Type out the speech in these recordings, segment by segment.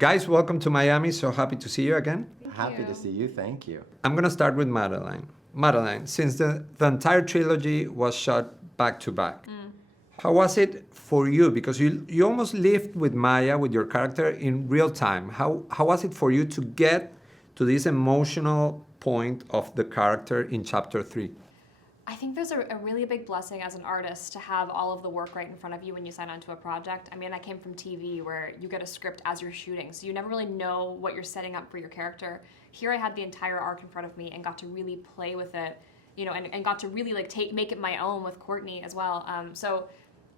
Guys, welcome to Miami. So happy to see you again. Happy to see you. Thank you. I'm going to start with Madelaine. Madelaine, since the entire trilogy was shot back to back, how was it for you? Because you almost lived with Maya, with your character, in real time. How was it for you to get to this emotional point of the character in chapter 3? I think there's a really big blessing as an artist to have all of the work right in front of you when you sign on to a project. I mean, I came from TV where you get a script as you're shooting, so you never really know what you're setting up for your character. Here I had the entire arc in front of me and got to really play with it, you know, and got to really like make it my own with Courtney as well. So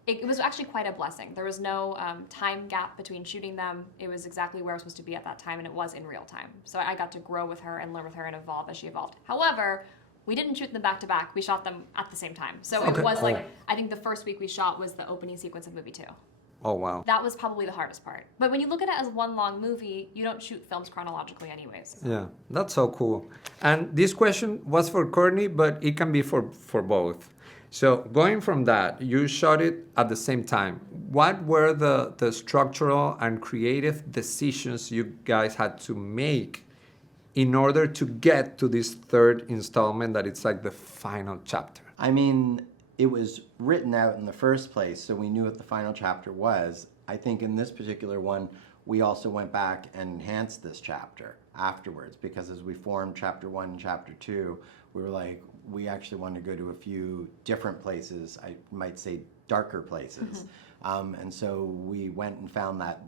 it was actually quite a blessing. There was no time gap between shooting them. It was exactly where I was supposed to be at that time, and it was in real time. So I got to grow with her and learn with her and evolve as she evolved. However, we didn't shoot them back to back. We shot them at the same time. So it was like, I think the first week we shot was the opening sequence of movie 2. Oh, wow. That was probably the hardest part. But when you look at it as one long movie, you don't shoot films chronologically anyways. Yeah, that's so cool. And this question was for Courtney, but it can be for both. So going from that, you shot it at the same time. What were the structural and creative decisions you guys had to make in order to get to this third installment that it's like the final chapter? I mean, it was written out in the first place, so we knew what the final chapter was. I think in this particular one, we also went back and enhanced this chapter afterwards, because as we formed chapter 1 and chapter 2, we were like, we actually wanted to go to a few different places, I might say darker places. And so we went and found that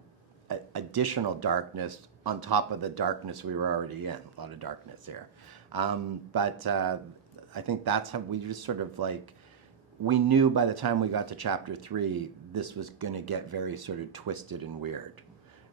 additional darkness on top of the darkness we were already in. A lot of darkness here. But I think that's how we just sort of like, we knew by the time we got to chapter 3, this was going to get very sort of twisted and weird.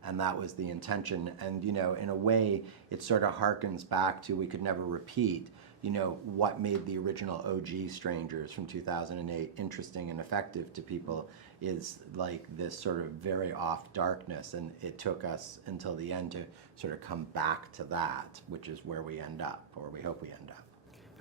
And that was the intention. And, you know, in a way, it sort of harkens back to We Could Never Repeat, you know, what made the original OG Strangers from 2008 interesting and effective to people is like this sort of very off darkness. And it took us until the end to sort of come back to that, which is where we end up, or we hope we end up.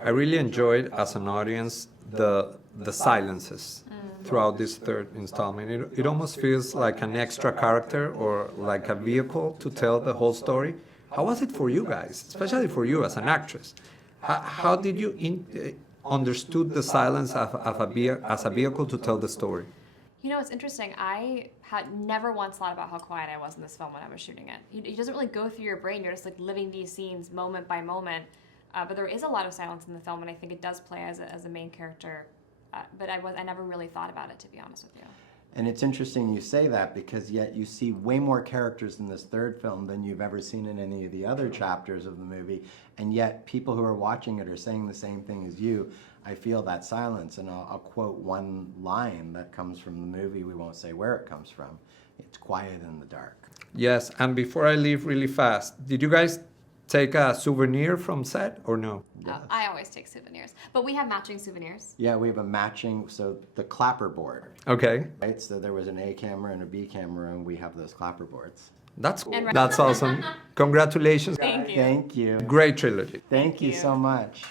I really enjoyed, as an audience, the silences throughout this third installment. It almost feels like an extra character or like a vehicle to tell the whole story. How was it for you guys, especially for you as an actress? How did you understood the silence as a vehicle to tell the story? You know, it's interesting. I had never once thought about how quiet I was in this film when I was shooting it. It doesn't really go through your brain. You're just like living these scenes moment by moment. But there is a lot of silence in the film, and I think it does play as a main character. But I never really thought about it, to be honest with you. And it's interesting you say that, because yet you see way more characters in this third film than you've ever seen in any of the other chapters of the movie, and yet people who are watching it are saying the same thing as you. I feel that silence, and I'll quote one line that comes from the movie. We won't say where it comes from. It's quiet in the dark. Yes, and before I leave really fast, did you guys take a souvenir from set or no? Yes. I always take souvenirs, but we have matching souvenirs. Yeah, we have a matching, so the clapper board. Okay, Right, so there was an A camera and a B camera, and we have those clapper boards. that's cool. And- That's awesome. Congratulations. Thank you. Thank you. Great trilogy. Thank you you. so much.